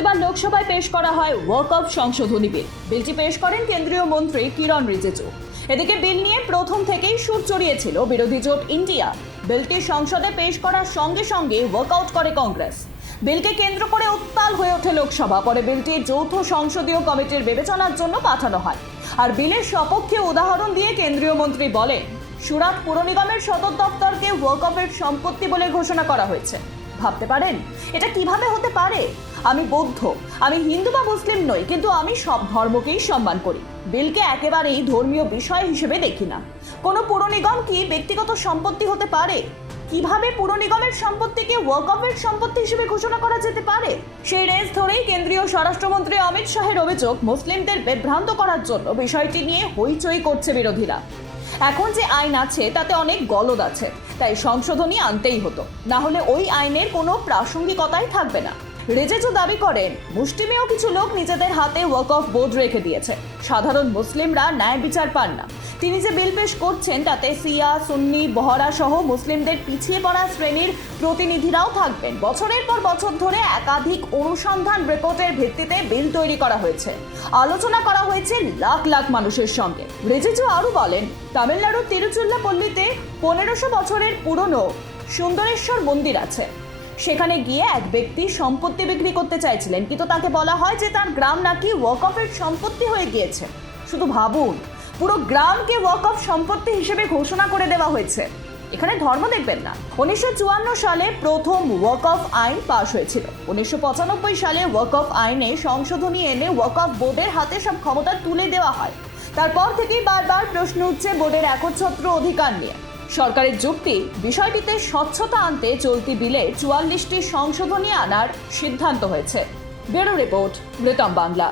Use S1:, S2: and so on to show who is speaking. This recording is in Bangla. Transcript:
S1: লোকসভায় পেশ করা হয় ওয়ার্ক অফ সংশোধনী বিল। বিলটি পেশ করেন কেন্দ্রীয় মন্ত্রী কিরণ রিজিজু। এদিকে বিল নিয়ে প্রথম থেকেই সুর চড়িয়েছিল বিরোধী জোট ইন্ডিয়া। বিলটি সংসদে পেশ করার সঙ্গে সঙ্গে ওয়ার্কআউট করে কংগ্রেস। বিলকে কেন্দ্র করে উত্তাল হয়ে ওঠে লোকসভা। পরে বিলটি যৌথ সংসদীয় কমিটির বিবেচনার জন্য পাঠানো হয়। আর বিলের সপক্ষে উদাহরণ দিয়ে কেন্দ্রীয় মন্ত্রী বলেন, সুরাট পুর নিগমের সদর দপ্তরকে ওয়ার্কঅফের সম্পত্তি বলে ঘোষণা করা হয়েছে। ভাবতে পারেন? এটা কীভাবে হতে পারে? আমি বৌদ্ধ, আমি হিন্দু বা মুসলিম নই, কিন্তু আমি সব ধর্মকেই সম্মান করি। বিলকে একেবারেই ধর্মীয় বিষয় হিসেবে দেখি না। কোনো পুর নিগম কি ব্যক্তিগত সম্পত্তি হতে পারে? কীভাবে পুর নিগমের সম্পত্তিকে ওয়াকফের সম্পত্তি হিসেবে ঘোষণা করা যেতে পারে? সেই রেস ধরেই কেন্দ্রীয় স্বরাষ্ট্রমন্ত্রী অমিত শাহের অভিযোগ, মুসলিমদের বিভ্রান্ত করার জন্য বিষয়টি নিয়ে হইচই করছে বিরোধীরা। এখন যে আইন আছে, তাতে অনেক গলদ আছে। তাই সংশোধনী আনতেই হতো। না হলে ওই আইনের কোনো প্রাসঙ্গিকতাই থাকবে না। রেজেজু দাবি করেন, মুষ্টিমেয় কিছু লোক নিজেদের হাতে ওয়ার্ক অফ বোর্ড রেখে দিয়েছে। সাধারণ মুসলিমরা ন্যায় বিচার পান না। তিনি যে বিল পেশ করছেন, তাতে সিয়া সুন্নি, বহরা সহ মুসলিমদের পিছিয়ে পড়া শ্রেণির প্রতিনিধিরাও থাকবেন। বছরের পর বছর ধরে একাধিক অনুসন্ধান রেকর্ডের ভিত্তিতে বিল তৈরি করা হয়েছে। আলোচনা করা হয়েছে লাখ লাখ মানুষের সঙ্গে। রেজিজু আরও বলেন, তামিলনাড়ুর তিরুচিল্লাপল্লীতে পনেরোশো বছরের পুরনো সুন্দরেশ্বর মন্দির আছে। সেখানে গিয়ে এক ব্যক্তি সম্পত্তি বিক্রি করতে চাইছিলেন, কিন্তু তাকে বলা হয় যে তার গ্রাম নাকি ওয়াকফের সম্পত্তি হয়ে গিয়েছে। শুধু ভাবুন পুরো গ্রামকে ওয়াকফ সম্পত্তি হিসেবে ঘোষণা করে দেওয়া হয়েছে। এখানে ধর্ম দেখবেন না। উনিশশো চুয়ান্ন সালে প্রথম ওয়াকফ আইন পাশ হয়েছিল। উনিশশো পঁচানব্বই সালে ওয়াকফ আইনে সংশোধনী এনে ওয়াকফ বোর্ডের হাতে সব ক্ষমতা তুলে দেওয়া হয়। তারপর থেকেই বারবার প্রশ্ন উঠছে বোর্ডের একচ্ছত্র অধিকার নিয়ে। সরকারের যুক্তি, বিষয়টিতে স্বচ্ছতা আনতে চলতি বিলে চুয়াল্লিশটি সংশোধনী আনার সিদ্ধান্ত হয়েছে। ব্যুরো রিপোর্ট মৃতম বাংলা।